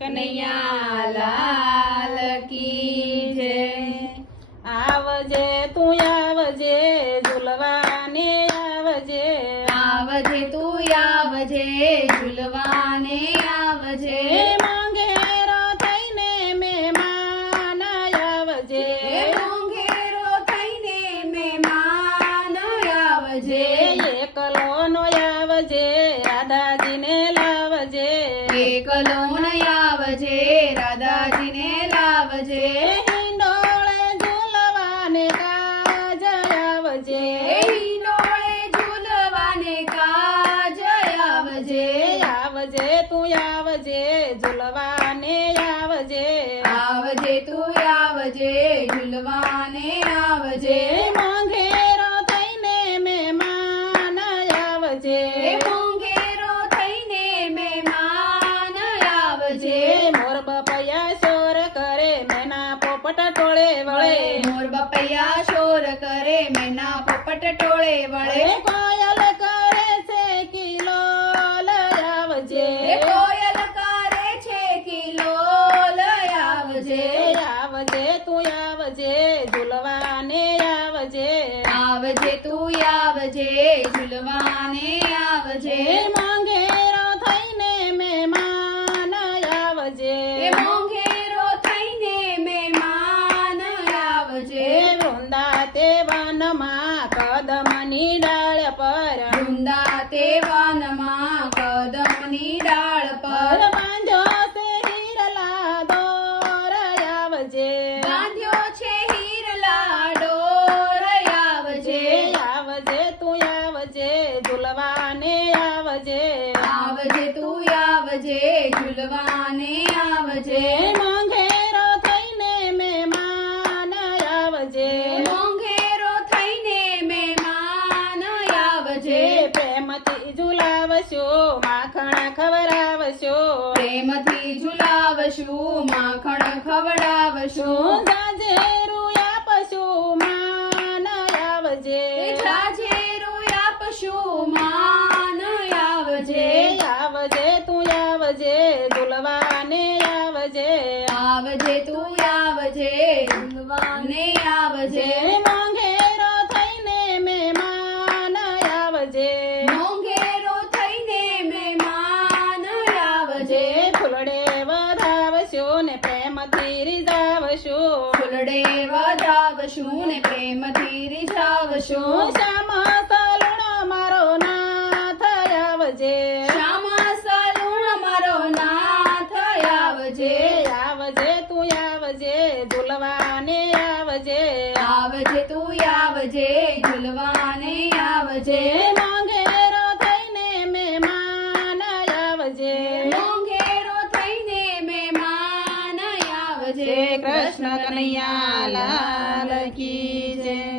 કનૈયા લાલ કી જય। આવજે તું આવજે ઝૂલવાને આવજે, આવજે તું આવજે ઝૂલવાને આવજે, મોંઘેરો થઈને મહેમાન આવજે, મોંઘેરો થઈને મહેમાન આવજે, એકલો નો આવજે રાધાજીને લાવજે, એકલો ન આવજે રાધાજીને લાવજે, હિંડોળે ઝૂલવાને કાજ આવજે, હિંડોળે ઝૂલવાને કાજ આવજે, આવજે તું આવજે ઝૂલવાને આવજે, આવજે તું આવજે ઝૂલવાને આવજે, મોંઘેરો થઈને મહેમાન આવજે, મોંઘેરો થઈને મહેમાન આવજે, મોર બપૈયા શોર કરે મેના પોપટ ટોળે વળે, મોર બપૈયા શોર કરે મેના પોપટ ટોળે વળે, કોયલ કરે છે કિલોલ આવજે, કોયલ કરે છે કિલોલ આવજે, આવજે તું આવજે ઝૂલવાને આવજે, આવજે તું આવજે ઝૂલવાને આવજે, મોંઘેરો થઈને મહેમાન આવજે, મોંઘેરો થઈને મહેમાન આવજે, વૃંદા તે વનમાં કદમની ડાળ પર, વૃંદા તે વનમાં કદમની ડાળ પર, બાંધ્યો છે હીરલા દોર આવજે, બાંધ્યો છે હીરલા ડોર આવજે, આવજે તું આવજે ઝૂલવાને આવજે, આવજે તું આવજે ઝૂલવાને આવજે, મોંઘેરો થઈને મહેમાન આવજે, મોંઘેરો થઈને મહેમાન આવજે, પ્રેમથી ઝુલાવશું માખણ ખવડાવશું, પ્રેમથી ઝુલાવશું માખણ ખવડાવશું, જાજેરું આપશું માન આવજે, જાજેરું આપશું માન આવજે, આવજે તું આવજે ઝૂલવાને આવજે, આવજે તું આવજે ઝૂલવાને આવજે, મોંઘેરો થઈને મહેમાન આવજે, મોંઘેરો થઈને મહેમાન આવજે, ફૂલડે વધાવશું ને પ્રેમથી રીઝાવશું, ફૂલડે વધાવશું ને પ્રેમથી રીઝાવશું, શ્યામા સલુણો મારો નાથ આવજે, શ્યામા સલુણ મારો નાથ આવજે, આવજે તું આવજે ઝૂલવાને આવજે, આવજે તું આવજે ઝૂલવાને આવજે, મોંઘેરો થઈને મહેમાન આવજે, મોંઘેરો થઈને મહેમાન આવજે, કૃષ્ણ કનૈયા લાલ કી જય।